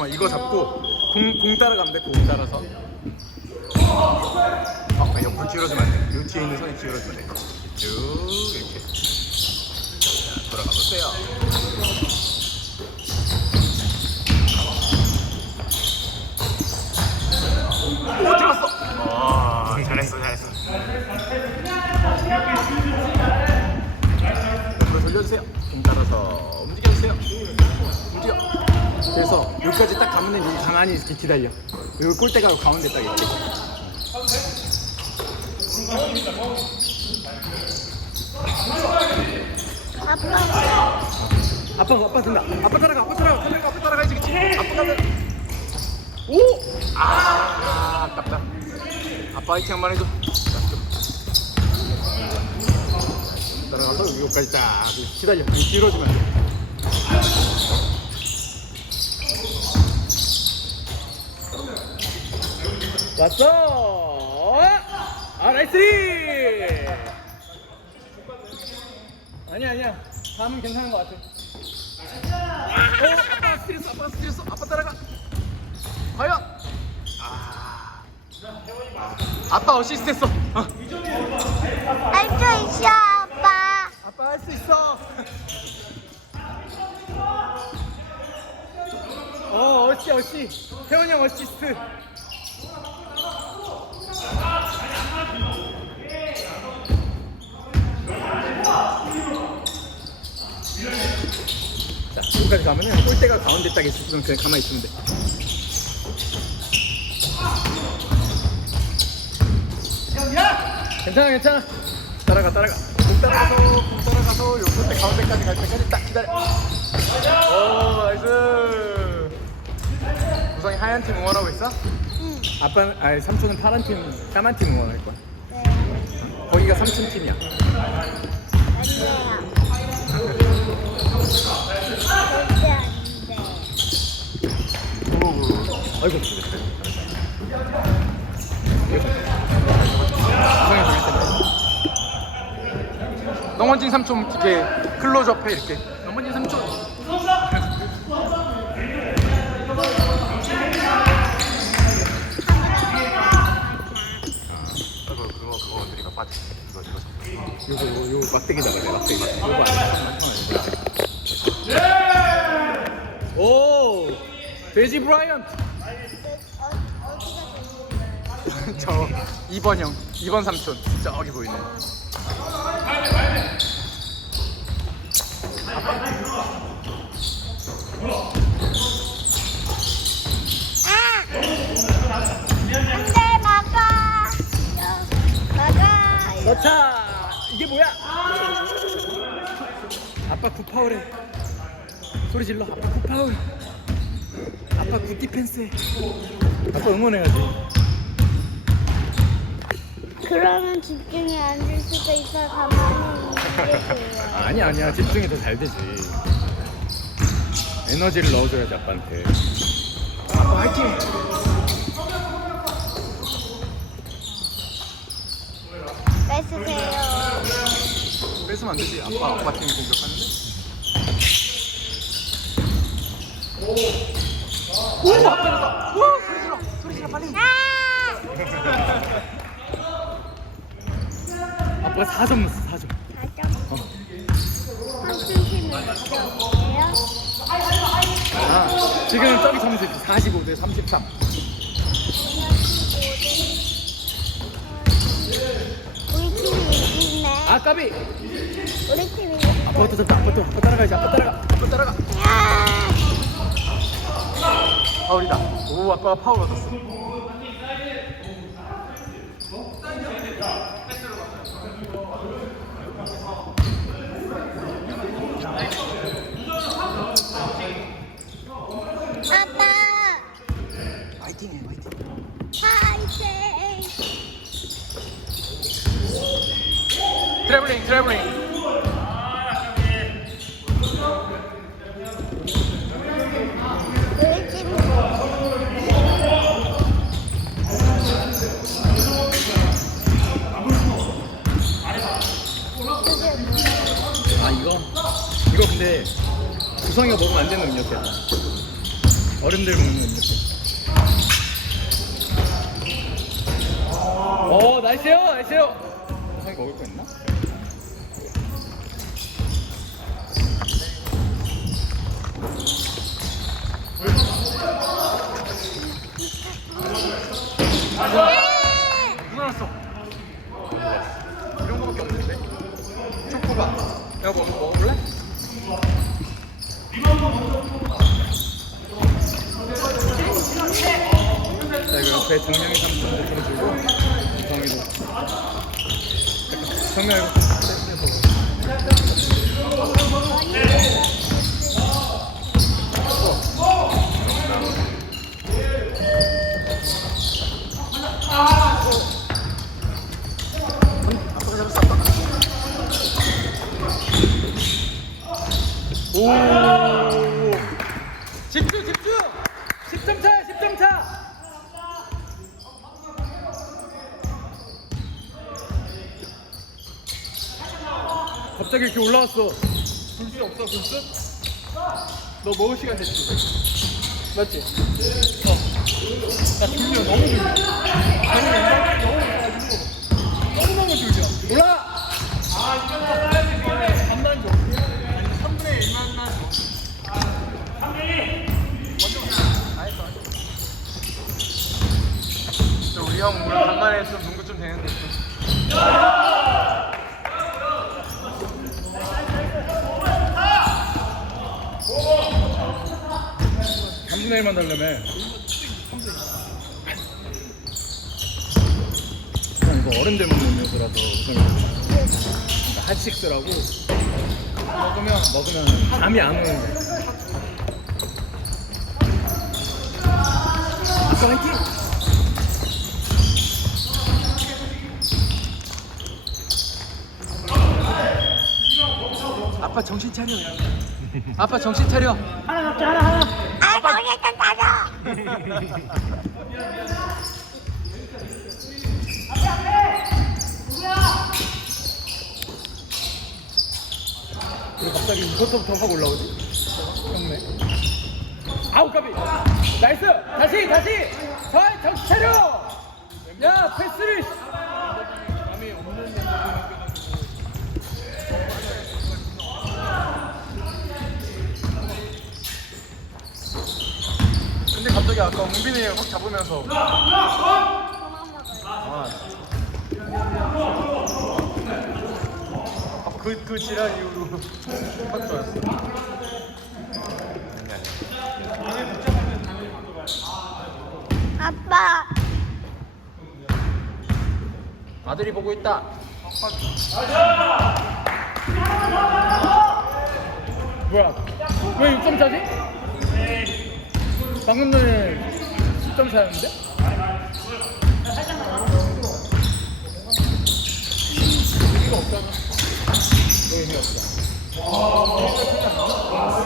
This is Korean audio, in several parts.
구성아 이거 잡고 공, 공 따라가면 돼 공 따라서. 어 옆으로 기울어주면 안돼. 요 뒤에 있는 선이 기울어주면 돼쭉 이렇게. 자 돌아가 보세요 오 들어갔어 어 잘했어 잘했어 옆으로 돌려주세요 공 따라서 움직여주세요 움직여 그래서 가면 여기 가만히 이렇게 기다려. 여기 골대가 여기 가운데 딱 이렇게 아빠 아빠 아빠 든다. 아빠 따라가 아빠 따라가 따라가 아빠 따라가야지 그치 아빠 따라 오! 아, 아 아깝다. 아빠 화이팅 한번 해줘. 따라가서 여기까지 딱 기다려. 길어지면 돼 왔어. 아 나이스. 아니야 아니야. 다음은 괜찮은 것 같아. 어, 아빠 스트레스 아빠 스트레스. 아빠 따라가. 과연. 아. 아빠 어시스트 했어 어. 할수 있어 아빠. 아빠 할 수 있어. 어 어시 어시. 태원이 형 어시스트 자 여기까지 가면은 골대가 가운데 딱 있으면 그냥 가만히 있으면 돼. 괜찮아 괜찮아. 따라가 따라가. 공 따라가서 공 따라가서 요 골대 가운데까지 갈 때까지 딱 기다려. 오 나이스. 구성이 하얀 팀 응원하고 있어? 응. 아빠는 아니 삼촌은 파란 팀 까만 팀 응원할 거야. 네. 거기가 삼촌 팀이야. 아니에요 절대 안돼 오 아이고 때문에 넘어진 삼촌 이렇게 클로즈업 해 이렇게 넘어진 삼촌 그거 그거 그거 우리가 막대기 요거 안 오! 돼지 브라이언트! 어, 어디가 되는 저 2번 형, 2번 삼촌 저기 보이네. 안돼 막아 막아 넣자! 이게 뭐야? 아빠 굿파울해. 소리 질러. 아빠 굿파울. 아빠 굿 디펜스해. 아빠 응원해야지. 그러면 집중이 안 될 수도 있어 가만히 있으세요 아니야 아니야 집중이 더 잘 되지. 에너지를 넣어줘야지 아빠한테. 아빠 화이팅! 뺏으세요 뺏으면 안 되지. 아빠 아빠 팀이 공격하는데. 오! 아빠 오! 소리 질러! 소리 질러 빨리! 아! 아빠가 4점 넣었어 4점. 가죠 어. 아 지금 저기 점수 45대 33 우리 팀이 이기네 아 까비. 우리 팀이 아빠부터 졌다 아빠부터 아빠 따라가야지. 아빠 따라가. 아빠 따라가. 야! 파울이다. 오 아빠가 파울 얻었어 아빠 화이팅해 화이팅 파이팅 트래블링 트래블링 아 이거 이거 근데 구성이가 먹으면 안 되는 음료수야 어른들 먹는 이렇게. 오 나이스요 나이스요. 형이 먹을 거 있나? 누가 났어? 이런 거밖에 없는데? 초코바. 여보 먹어볼래? 옆에 정명이 삼촌도 좀 주고 잡았어 아빠가 오 집중 집중 10점 차 10점 차 갑자기 이렇게 올라왔어. 불수 없어 불수? 너 먹을 시간 됐지? 맞지? 어. 나 졸려 너무 졸려 너무 너무 너무너무 졸려 올라! 아 이거 사야지 이거네 반만 줘. 3분의 1만 줘. 저 우리 형 오늘 간만에 좀 농구 좀 되는데 좀. 1만 달라며 이거 어른들 먹는 음료수라서 그러니까 핫식스라고 먹으면 먹으면 잠이 안 오는 거야 아빠 화이팅! 아빠 정신 차려. 아빠 정신 차려. 아, 왜 갑자기 이것부터 확 올라오지? 없네. 아우 까비. 나이스. 다시 다시. 자 정신 차려. 야 패스를. 감이 없는 근데 갑자기 아까 웅빈이 확 잡으면서 아, 그, 그 지랄 이후로 확 좋았어. 아빠. 아들이 보고 있다. 뭐야? 왜 6점 차지? 방금 전에 10점 차였는데? 의미가 없잖아. 너 없어.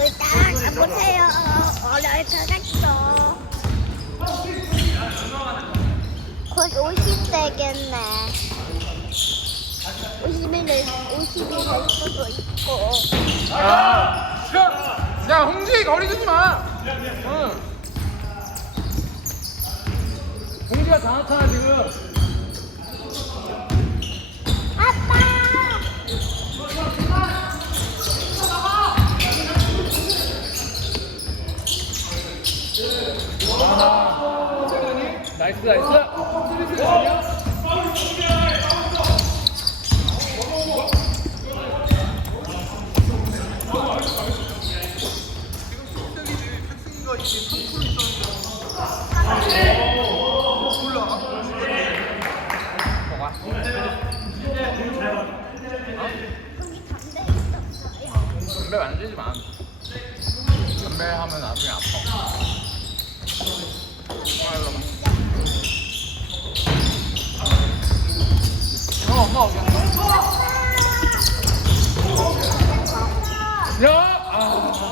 일단 가보세요. 어려울 것 같어. 곧 50대겠네. 51일, 50일 할 수도 있고. 야, 야, 야, 홍지 거리 두지 마. 응. 홍지가 장악하나 지금. 나이스 나이스. 담배 만지지 마. 담배 하면 나중에 아파. 어, 엄마 어디 갔어? 야! 아.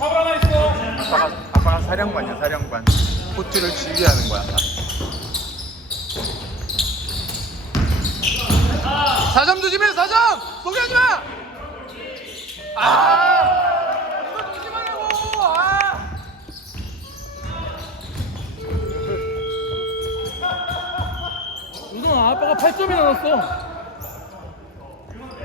아빠가 아빠가 사령관이야 사령관. 코트를 지휘하는 거야. 사점 조심해 사점 포기하지 마. 아 이거 조심하라고. 아. 우동아 아빠가 8점이나 넣었어.